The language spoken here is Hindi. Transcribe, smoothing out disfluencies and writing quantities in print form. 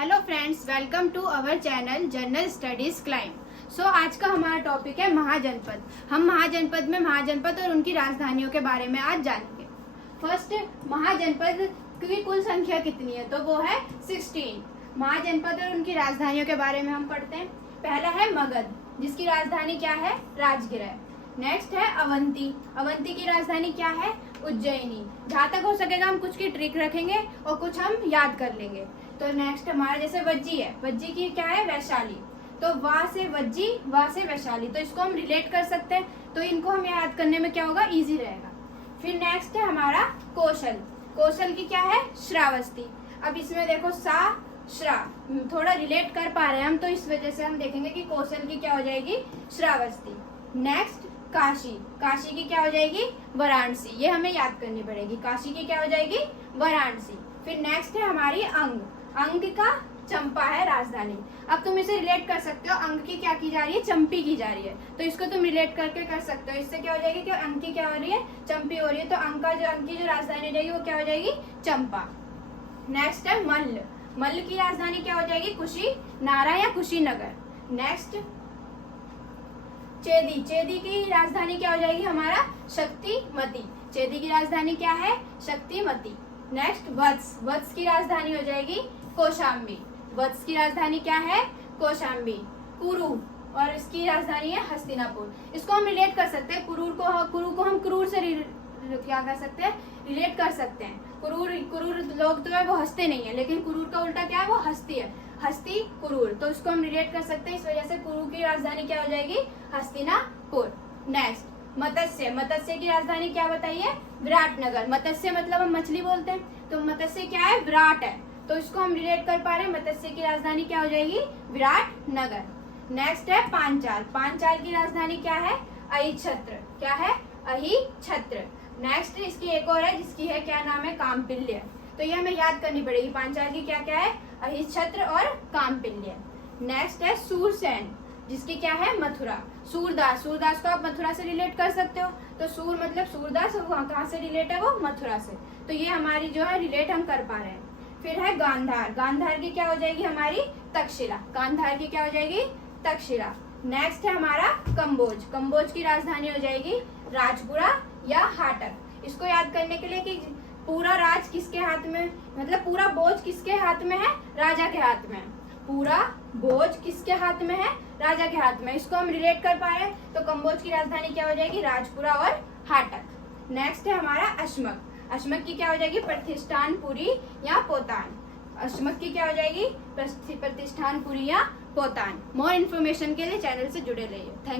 Hello friends, welcome to our channel general studies climb. आज का हमारा टॉपिक है महाजनपद। हम महाजनपद में महाजनपद और उनकी राजधानियों के बारे में आज जानेंगे। फर्स्ट, महाजनपद की कुल संख्या कितनी है? तो वो है 16। महाजनपद और उनकी राजधानियों के बारे में हम पढ़ते हैं। पहला है मगध, जिसकी राजधानी क्या है? राजगृह है। नेक्स्ट है अवंती। अवंती की राजधानी क्या है? उज्जैनी। जहाँ तक हो सकेगा हम कुछ की ट्रिक रखेंगे और कुछ हम याद कर लेंगे। तो नेक्स्ट हमारा जैसे वज्जी है, वज्जी की क्या है? वैशाली। तो वा से वज्जी, वा से वैशाली, तो इसको हम रिलेट कर सकते हैं। तो इनको हम याद करने में क्या होगा? इजी रहेगा। फिर नेक्स्ट है हमारा कौशल। कौशल की क्या है? श्रावस्ती। अब इसमें देखो सा श्रा थोड़ा रिलेट कर पा रहे हैं हम, तो इस वजह से हम देखेंगे कि कौशल की क्या हो जाएगी? श्रावस्ती। नेक्स्ट काशी। काशी की क्या हो जाएगी? वाराणसी। ये हमें याद करनी पड़ेगी। काशी की क्या हो जाएगी? वाराणसी। फिर नेक्स्ट है हमारी अंग। अंग का चंपा है राजधानी। अब तुम इसे रिलेट कर सकते हो, अंग की क्या की जा रही है? चंपी की जा रही है। तो इसको तुम रिलेट करके कर सकते हो। इससे क्या हो जाएगी कि अंग की क्या हो रही है? चंपी हो रही है। तो अंग की जो राजधानी हो जाएगी वो क्या हो जाएगी? चंपा। नेक्स्ट है मल्ल। मल्ल की राजधानी क्या हो जाएगी? कुशीनारा या कुशीनगर। नेक्स्ट चेदी। चेदी की राजधानी क्या हो जाएगी? हमारा शक्तिमती। चेदी की राजधानी क्या है? शक्तिमती। नेक्स्ट वत्स। वत्स की राजधानी हो जाएगी कौशाम्बी। वत्स की राजधानी क्या है? कौशाम्बी। कुरु, और इसकी राजधानी है हस्तिनापुर। इसको हम रिलेट कर सकते हैं। कुरु को हम क्रूर से क्या कर सकते हैं? रिलेट कर सकते हैं। कुरूर लोग तो है वो हंसते नहीं है, लेकिन कुरूर का उल्टा क्या है? वो हस्ती है। हस्ती कुरूर, तो इसको हम रिलेट कर सकते हैं। इस वजह से कुरु की राजधानी क्या हो जाएगी? हस्तिनापुर। नेक्स्ट मत्स्य। मत्स्य की राजधानी क्या बताइए? विराटनगर। मत्स्य मतलब हम मछली बोलते हैं, तो मत्स्य क्या है? विराट है। तो इसको हम रिलेट कर पा रहे हैं। मत्स्य की राजधानी क्या हो जाएगी? विराटनगर। नेक्स्ट है पांचाल। पांचाल की राजधानी क्या है? अहिछत्र। क्या है? अहिछत्र। नेक्स्ट इसकी एक और है, जिसकी है क्या नाम है? कामपिल्य। तो ये हमें याद करनी पड़ेगी। पांचाल की क्या क्या है? अहिछत्र और कामपिल्य। नेक्स्ट है सूरसेन, जिसकी क्या है? मथुरा। सूरदास। सूरदास को आप मथुरा से रिलेट कर सकते हो। तो सूर मतलब सूरदास, और कहाँ से रिलेट है? वो मथुरा से। तो ये हमारी जो है रिलेट हम कर पा रहे हैं। फिर है गांधार। गांधार की क्या हो जाएगी? हमारी तक्षशिला। गांधार की क्या हो जाएगी? तक्षशिला। नेक्स्ट है हमारा कंबोज। कंबोज की राजधानी हो जाएगी राजपुरा या हाटक। इसको याद करने के लिए कि पूरा राज किसके हाथ में, मतलब पूरा बोझ किसके हाथ में है? राजा के हाथ में। पूरा बोझ किसके हाथ में है? राजा के हाथ में। इसको हम रिलेट कर पाए, तो कंबोज की राजधानी क्या हो जाएगी? राजपुरा और हाटक। नेक्स्ट है हमारा अश्मक। अश्मक की क्या हो जाएगी? प्रतिष्ठानपुरी या पोतान। अश्मक की क्या हो जाएगी? प्रतिष्ठानपुरी या पोतान। मोर इन्फॉर्मेशन के लिए चैनल से जुड़े रहिए। थैंक